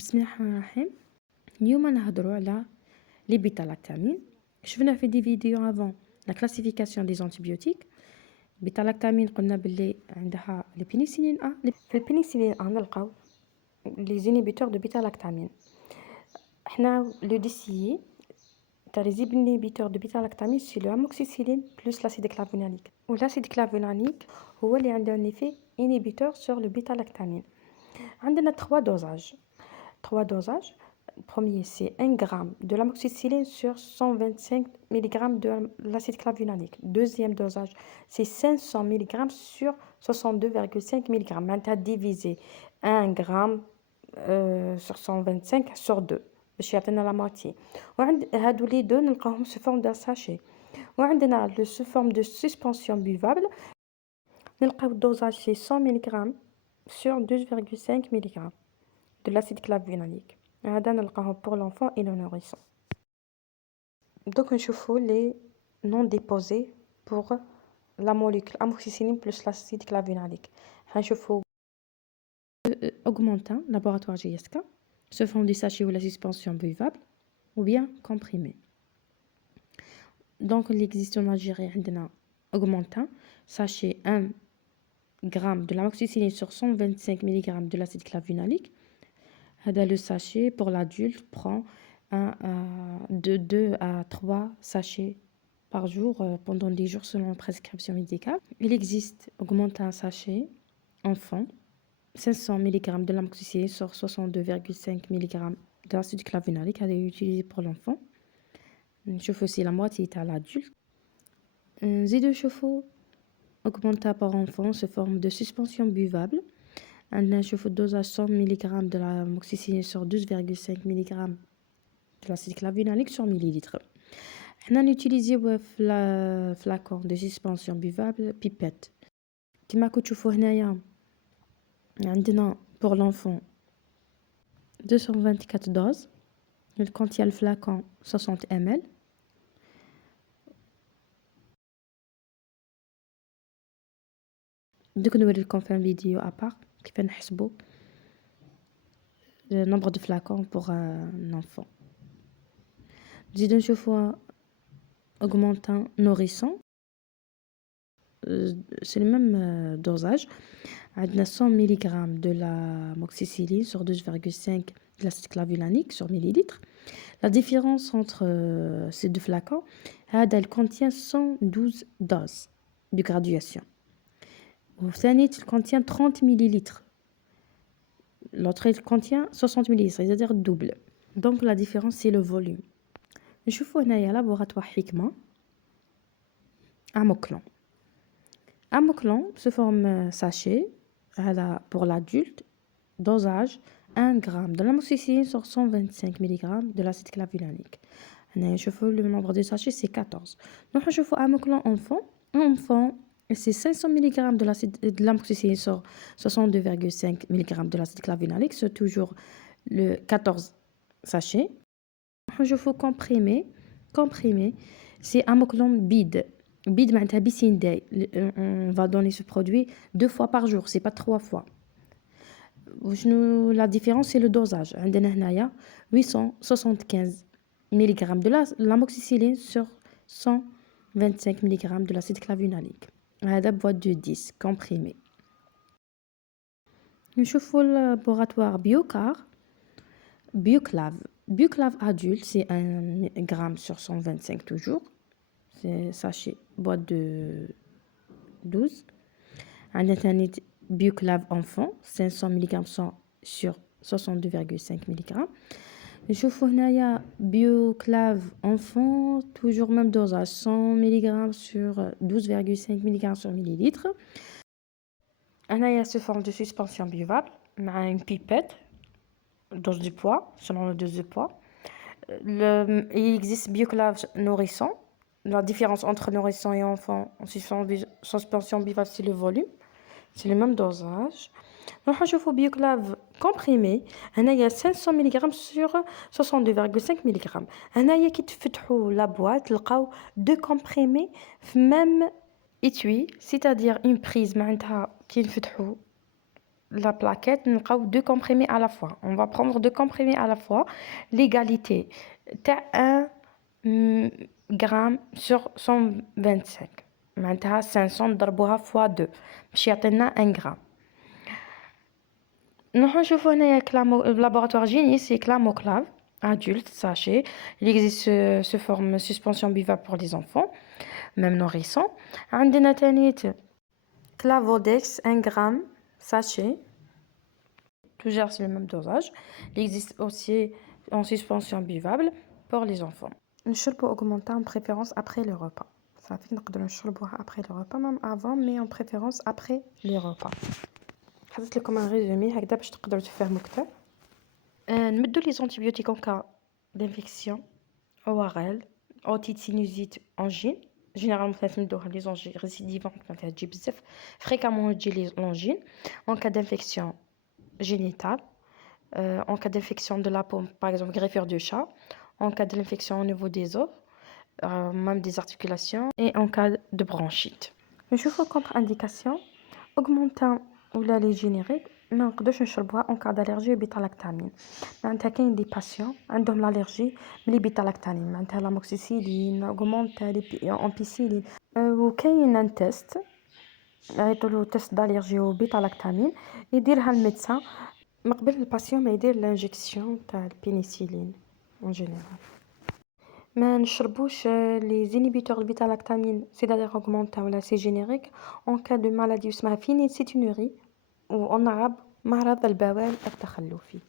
بسم الله الرحمن الرحيم. اليوم نهضروا على لي بيتا-لاكتامين. شفنا في دي فيديو افون لا كلاسيفيكاسيون دي زانتيبيوتيك. بيتا-لاكتامين قلنا باللي عندها لي بينيسيلين في البينيسيلين نلقاو لي زينيبيتور دو بيتا-لاكتامين. حنا لو ديسيي تاع لي زينيبيتور دو بيتا-لاكتامين سي لو اموكسيسيلين بلس لاسيد كلافونانيك، و لاسيد كلافونانيك هو اللي عنده ان ايفي انيبيتور سور لو بيتا-لاكتامين. عندنا 3 دوزاج. 3 dosages. Premier, c'est 1 gramme de l'amoxicilline sur 125 mg de l'acide clavulanique. Deuxième dosage, c'est 500 mg sur 62,5 mg. Maintenant, divisé 1 gramme sur 125 sur 2. باش يعطينا la moitié. وعند هادو لي دو نلقاوهم sous forme d'un sachet. وعندنا le sous forme de suspension buvable. نلقاو الدوزاج c'est 100 mg sur 12,5 mg. de l'acide clavulanique. هذا نلقاهم pour l'enfant et le nourrisson. Donc نشوفوا les noms déposés pour la molécule amoxicilline plus l'acide clavulanique. هنشوفوا augmentin laboratoire GSK sous forme du sachet ou la suspension buvable ou bien comprimé. Donc il existe en Algérie عندنا augmentin sachet 1 gramme de l'amoxicilline sur 125 mg de l'acide clavulanique. Le sachet pour l'adulte prend de 2 à 3 sachets par jour pendant 10 jours selon la prescription médicale. Il existe augmentin sachet enfant 500 mg de l'amoxicilline sur 62,5 mg de l'acide clavulanique. Elle est utilisée pour l'enfant. نشوفوا aussi la moitié à l'adulte. زيدوا نشوفوا augmentin par enfant sous forme de suspension buvable. عندنا نشوفوا الدوزاج 100 ملغ de l'amoxicilline sur 12,5 mg de l'acide clavulanique sur millilitre. حنا نوتيليزيو في لا فلاكون دو سسبنسيون بيفابل بيبيت كيما راكم تشوفوا هنايا. عندنا pour l'enfant 224 doses. Il contient le flacon 60 ml. دوك نوريكم في فيديو ابار كيف نحسبوا le nombre de flacons pour un enfant. نزيدو نشوفوا augmentin nourrisson. C'est le même dosage. عندنا 100 mg de l'amoxicilline sur 12,5 de l'acide clavulanique sur millilitre. La différence entre ces deux flacons, elle contient 112 doses de graduation. والثاني il contient 30 millilitres. L'autre il contient 60 millilitres, c'est-à-dire double. Donc la différence c'est le volume. نشوفوا هنايا laboratoire حكمة Amoklon. Amoklon se forme sachet pour l'adulte, dosage 1 gramme de l'amoxicilline sur 125 mg de l'acide clavulanique. Le nombre de sachets c'est 14. Donc je fais Amoklon enfant c'est 500 mg de l'amoxicilline sur 62,5 mg de l'acide clavulanique, c'est toujours le 14 sachets. Je fais comprimé c'est Amoklon bide. Bid معناتها بيسين داي. On va donner ce produit 2 fois par jour, c'est pas 3 fois. وشنو la différence c'est le dosage. عندنا هنايا 875 mg de l'amoxicilline sur 125 mg de l'acide clavulanique. هذا boîte de 10 comprimé. نشوفوا laboratoire Bioclav adulte c'est 1 gramme sur 125 toujours. C'est sachet boîte de 12. عندنا ثاني Bioclav enfant 500 mg sur 62,5 mg. نشوفوا هنايا Bioclav enfant toujours même dosage 100 mg sur 12,5 mg sur millilitre. هنايا sous forme de suspension buvable مع une pipette dose du poids selon le dose du poids. Il existe Bioclav nourrisson. La différence entre nourrisson et enfant en suspension buvable c'est le volume, c'est le même dosage. نروحو نشوفو Bioclav comprimé. هنايا 500 mg sur 62,5 mg. هنايا كي تفتحوا لا بواط تلقاو دو comprimés في même étui, c'est-à-dire une prise معناتها كي نفتحوا la plaquette, nous avons 2 comprimés à la fois. On va prendre 2 comprimés à la fois. L'égalité, t'as 1 gramme sur 125. معناتها 500 نضربوها fois 2 باش يعطينا 1 gramme. نروحو نشوفو هنايا laboratoire Genie, c'est Clamoclave adulte sachet. Il existe ce forme suspension buvable pour les enfants, même nourrissons. عندنا تانيت Clavodex 1 gramme sachet. Toujours c'est le même dosage. Il existe aussi en suspension buvable pour les enfants. نشربو augmentant en préférence après le repas. Ça fait نقدروا نشربوها après le repas, même avant, mais en préférence après les repas. حطيت لكم un résumé هكذا باش تقدروا تفهموا أكثر. نمدوا les antibiotiques en cas d'infection ORL, otite, sinusite, angine. Généralement تنمدوها les angines récidivantes معناتها تجي بزاف. Fréquemment تجي les angines en cas d'infection génitale, en cas d'infection de la peau, par exemple greffure de chat, en cas d'infection au niveau des os, même des articulations, et en cas de bronchite. Je vous contre-indication, augmentant ou les génériques, ما نقدرش نشربوها en cas d'allergie au bêta-lactamine. معناتها كاين des patients عندهم l'allergie من البيتا-lactamine معناتها l'amoxicilline, augmentin, ampicilline. وكاين un test يعيطولو test d'allergie au bêta-lactamine يديرها الميدسان من قبل الباسيون ما يدير لانجيكسيون تاع البينيسيلين en général. ما نشربوش les inhibiteurs de bêta-lactamine c'est-à-dire augmentin ولا c'est générique en cas de maladie اسمها phénylcétonurie ou en arabe مرض البوال التخلفي.